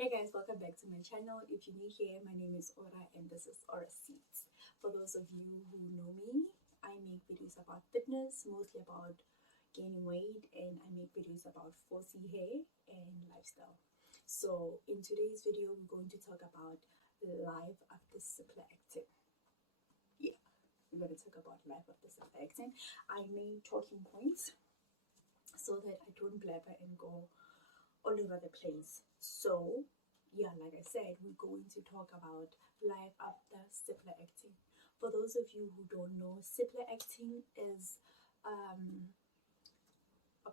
Hey guys, welcome back to my channel. If you're new here, my name is Ora and this is Aura Seeds. For those of you who know me, I make videos about fitness, mostly about gaining weight, and I make videos about 4C hair and lifestyle. So in today's video, we're going to talk about life after Cipla actin. Yeah, we're going to talk about life after Cipla actin. I made talking points so that I don't blabber and go all over the place. So, yeah, like I said, we're going to talk about life after Cipla actin. For those of you who don't know, Cipla actin is a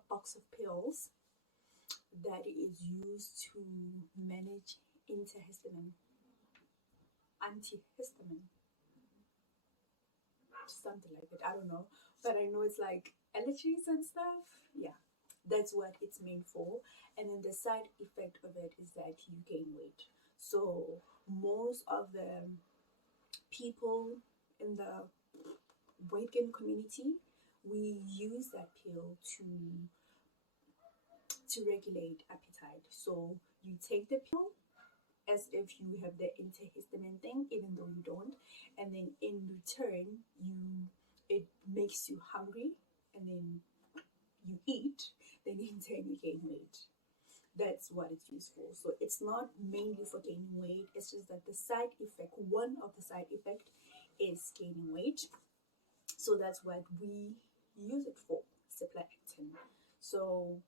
box of pills that is used to manage antihistamine, something like that. I don't know, but I know it's like allergies and stuff. Yeah, that's what it's meant for. And then the side effect of it is that you gain weight. So most of the people in the weight gain community, we use that pill to regulate appetite. So you take the pill as if you have the antihistamine thing, even though you don't, and then in return, it makes you hungry, and then you eat, then in turn you gain weight. That's what it's used for. So it's not mainly for gaining weight. It's just that the side effect, one of the side effect, is gaining weight. So that's what we use it for, actin. So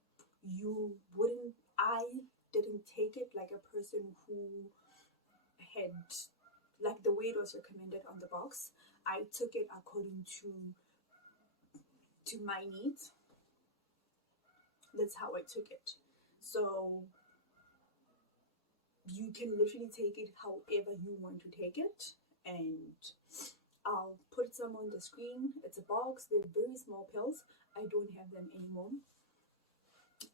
I didn't take it like a person who had, like the way it was recommended on the box. I took it according to my needs. That's how I took it. So you can literally take it however you want to take it, and I'll put some on the screen. It's a box. They're very small pills. I don't have them anymore.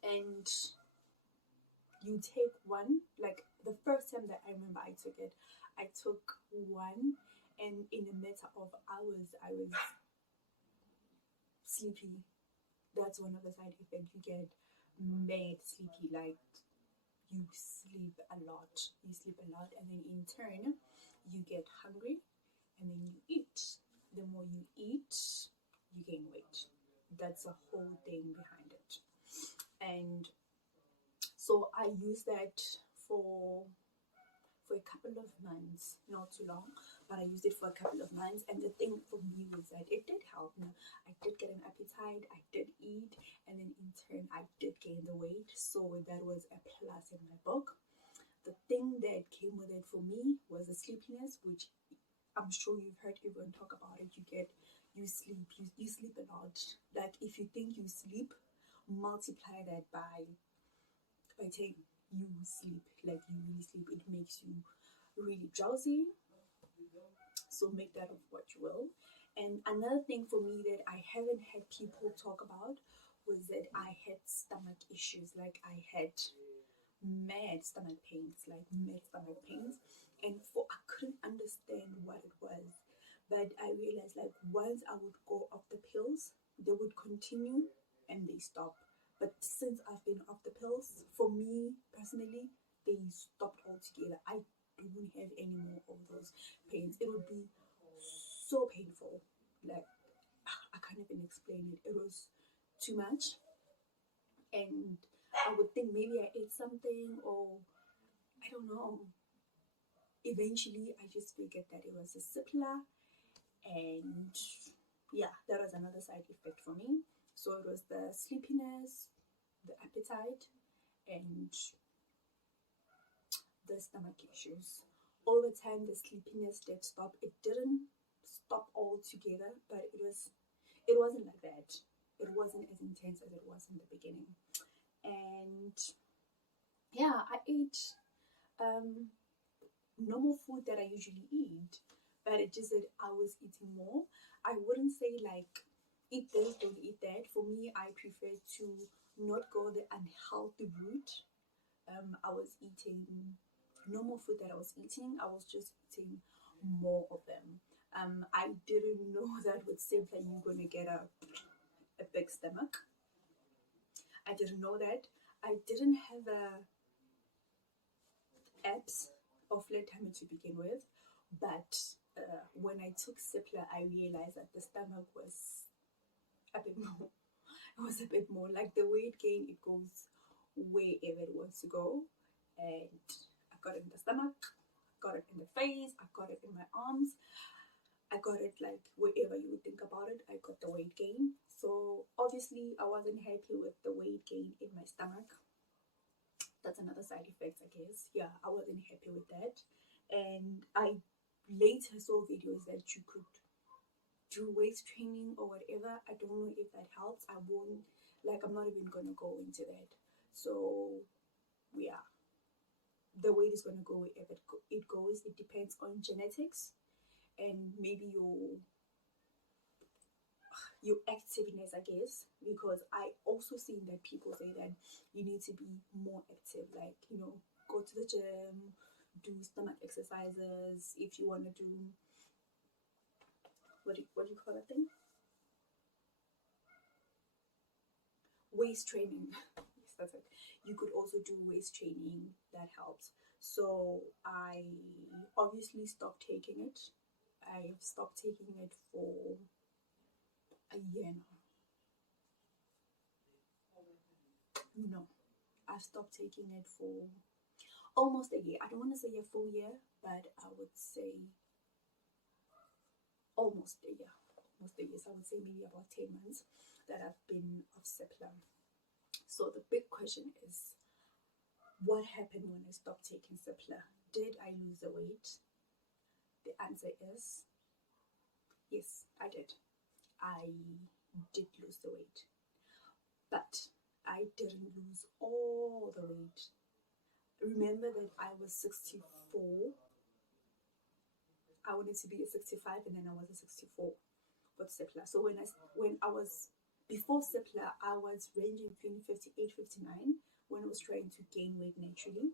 And you take one, like the first time that I remember I took one, and in a matter of hours I was sleepy. That's one of the side effects. You get mad sleepy, like you sleep a lot. And then in turn you get hungry, and then you eat. The more you eat, you gain weight. That's a whole thing behind it. And so I used that for a couple of months, not too long, but I used it for a couple of months. And the thing for me was that it did help me. I did get an appetite, I did eat, and then in turn I did gain the weight. So that was a plus in my book. The thing that came with it for me was the sleepiness, which I'm sure you've heard everyone talk about it. You sleep a lot. Like if you think you sleep, multiply that by 10. You sleep, like you really sleep. It makes you really drowsy. So make that of what you will. And another thing for me that I haven't had people talk about was that I had stomach issues. Like I had mad stomach pains, and I couldn't understand what it was. But I realized, like, once I would go off the pills, they would continue and they stop. But since I've been off the pills, for me personally, they stopped altogether. I don't have any more of those pains. It would be so painful. Like, I can't even explain it. It was too much. And I would think maybe I ate something, or I don't know. Eventually, I just figured that it was a Cipla, and yeah, that was another side effect for me. So it was the sleepiness, the appetite, and the stomach issues. Over time, the sleepiness did stop. It didn't stop altogether, but it wasn't like that. It wasn't as intense as it was in the beginning. And yeah, I ate normal food that I usually eat, but it just that I was eating more. I wouldn't say like eat this, don't eat that. For me, I prefer to not go the unhealthy route. I was eating normal food that I was eating. I was just eating more of them. I didn't know that with Cipla you're gonna get a big stomach. I didn't know that. I didn't have abs or flat tummy to begin with, but when I took Cipla, I realized that the stomach was a bit more. It was a bit more like the weight gain. It goes wherever it wants to go, and I got it in the stomach, got it in the face, I got it in my arms, I got it like wherever you would think about it. I got the weight gain. So obviously I wasn't happy with the weight gain in my stomach. That's another side effect, I guess. Yeah, I wasn't happy with that. And I later saw videos that you could do weight training or whatever. I don't know if that helps. I won't, like, I'm not even gonna go into that. So yeah, the weight is gonna go wherever it goes. It depends on genetics and maybe your activeness, I guess, because I also seen that people say that you need to be more active, like, you know, go to the gym, do stomach exercises. If you want to do what do you call that thing, waist training. Yes, that's it. You could also do waist training. That helps. So I obviously stopped taking it. I've stopped taking it for a year now. No, I've stopped taking it for almost a year. I don't want to say a full year, but I would say almost a year. Almost a year. So I would say maybe about 10 months that I've been off Cipla. So the big question is, what happened when I stopped taking Cipla? Did I lose the weight? The answer is yes, I did. I did lose the weight. But I didn't lose all the weight. Remember that I was 64. I wanted to be a 65 and then I was a 64 with Cipla. So when I was before Cipla, I was ranging between 58, 59 when I was trying to gain weight naturally.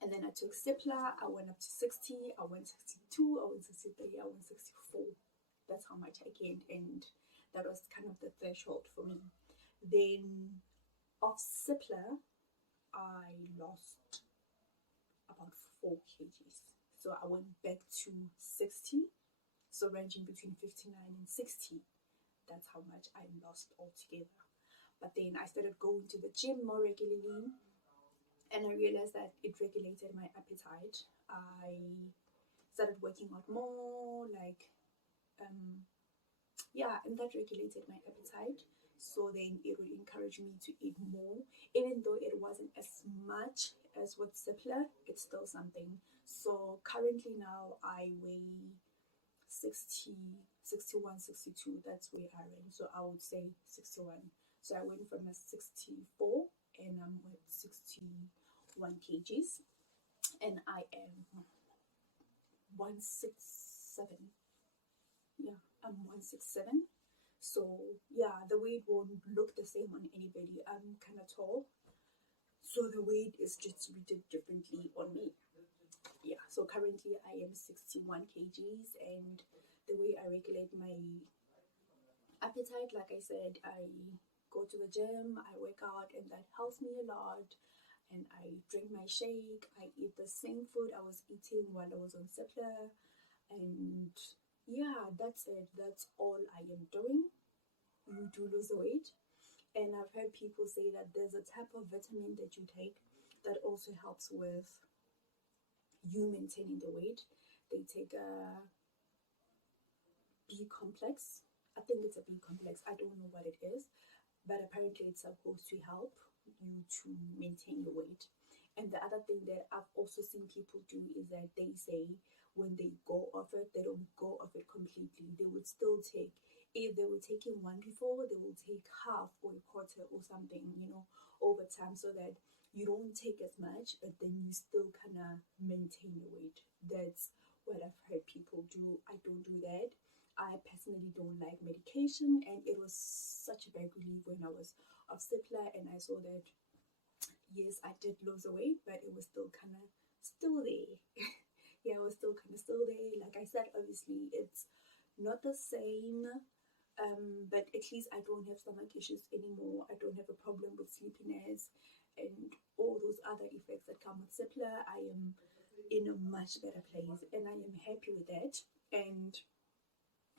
And then I took Cipla, I went up to 60, I went 62, I went 63, I went 64. That's how much I gained, and that was kind of the threshold for me. Then off Cipla, I lost about 4 kgs. So I went back to 60, so ranging between 59 and 60. That's how much I lost altogether. But then I started going to the gym more regularly, and I realized that it regulated my appetite. I started working out more, like, yeah, and that regulated my appetite. So then it would encourage me to eat more, even though it wasn't as much as with Cipla. It's still something. So currently now I weigh 60, 61, 62. That's where I am. So I would say 61. So I went from a 64 and I'm with 61 kgs, and I am 167. Yeah, I'm 167. So yeah, the weight won't look the same on anybody. I'm kind of tall, so the weight is distributed differently on me. Yeah, so currently I am 61 kgs, and the way I regulate my appetite, like I said, I go to the gym, I work out, and that helps me a lot. And I drink my shake, I eat the same food I was eating while I was on Cipla, and yeah, that's it. That's all I am doing. You do lose weight, and I've heard people say that there's a type of vitamin that you take that also helps with you maintaining the weight. They take a B complex. I think it's a B complex. I don't know what it is, but apparently it's supposed to help you to maintain your weight. And the other thing that I've also seen people do is that they say when they go off it, they don't go off it completely. They would still take, if they were taking one before, they will take half or a quarter or something, you know, over time, so that you don't take as much, but then you still kind of maintain your weight. That's what I've heard people do. I don't do that. I personally don't like medication, and it was such a big relief when I was off Cipla and I saw that yes, I did lose the weight, but it was still kind of still there. Yeah, it was still kind of still there. Like I said, obviously it's not the same, but at least I don't have stomach issues anymore. I don't have a problem with sleepiness, and all those other effects that come with Cipla, I am in a much better place, and I am happy with that. And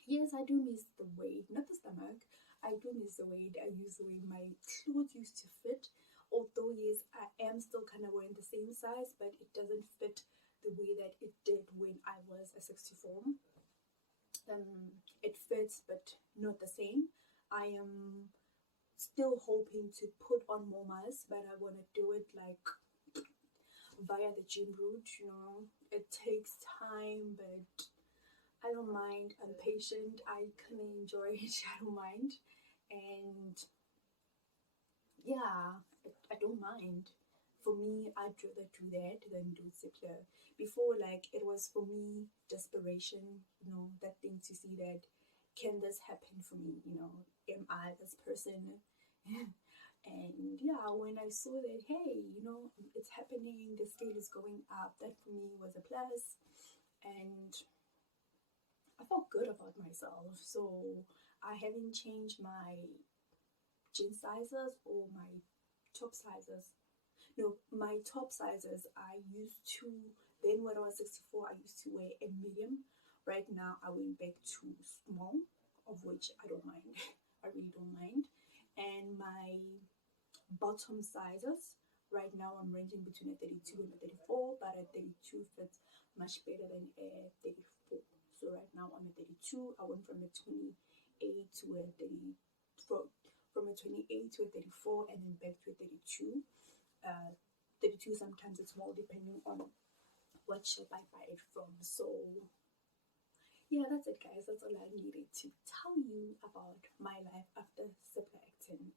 yes, I do miss the weight, not the stomach. I do miss the weight. I use the way my clothes used to fit. Although yes, I am still kind of wearing the same size, but it doesn't fit the way that it did when I was a 64. It fits, but not the same. I am still hoping to put on more mass, but I want to do it like via the gym route. It takes time, but I don't mind. I'm patient. I can enjoy it. I don't mind. And yeah, I don't mind. For me, I'd rather do that than do Cipla. Before, like, it was for me desperation, that thing to see that can this happen for me, am I this person? And yeah, when I saw that, hey, it's happening, the scale is going up, that for me was a plus. And I felt good about myself. So I haven't changed my jean sizes or my top sizes. No, my top sizes, I used to, then when I was 64, I used to wear a medium. Right now, I went back to small, of which I don't mind. I really don't mind. And my bottom sizes, right now, I'm ranging between a 32 and a 34, but a 32 fits much better than a 34. So right now, I'm a 32. I went from a 28 to a 30, from a 28 to a 34, and then back to a 32. 32 sometimes it's more depending on what shape I buy it from. So yeah, that's it, guys. That's all I needed to tell you about my life after Cipla actin.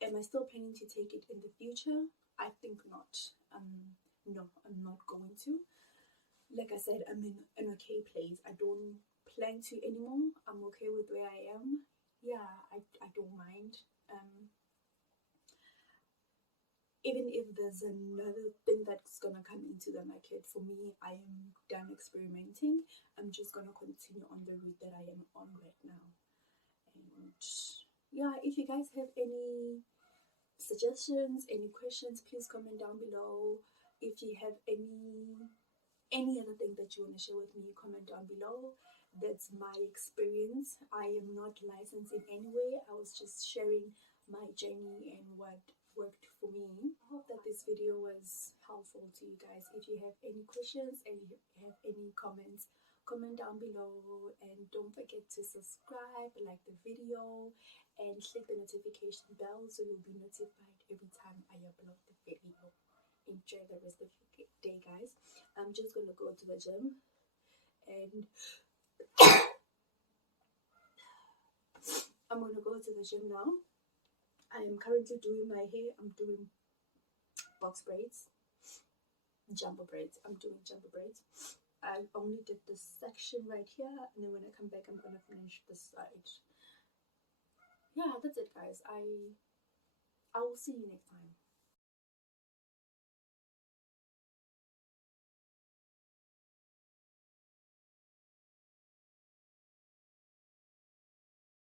Am I still planning to take it in the future? I think not. No, I'm not going to. Like I said, I'm in an okay place. I don't plan to anymore. I'm okay with where I am. Yeah, I don't mind. Even if there's another thing that's gonna come into the market, for me, I am done experimenting. I'm just gonna continue on the route that I am on right now. And yeah, if you guys have any suggestions, any questions, please comment down below. If you have any other thing that you want to share with me, comment down below. That's my experience. I am not licensed in any way. I was just sharing my journey and what worked for me. I hope that this video was helpful to you guys. If you have any questions and you have any comments, comment down below, and don't forget to subscribe, like the video, and click the notification bell so you'll be notified every time I upload the video. Enjoy the rest of your day, guys. I'm just gonna go to the gym, and I'm gonna go to the gym now. I am currently doing my hair. I'm doing box braids, jumbo braids. I'm doing jumbo braids. I only did this section right here, and then when I come back, I'm gonna finish this side. Yeah, that's it, guys. I will see you next time.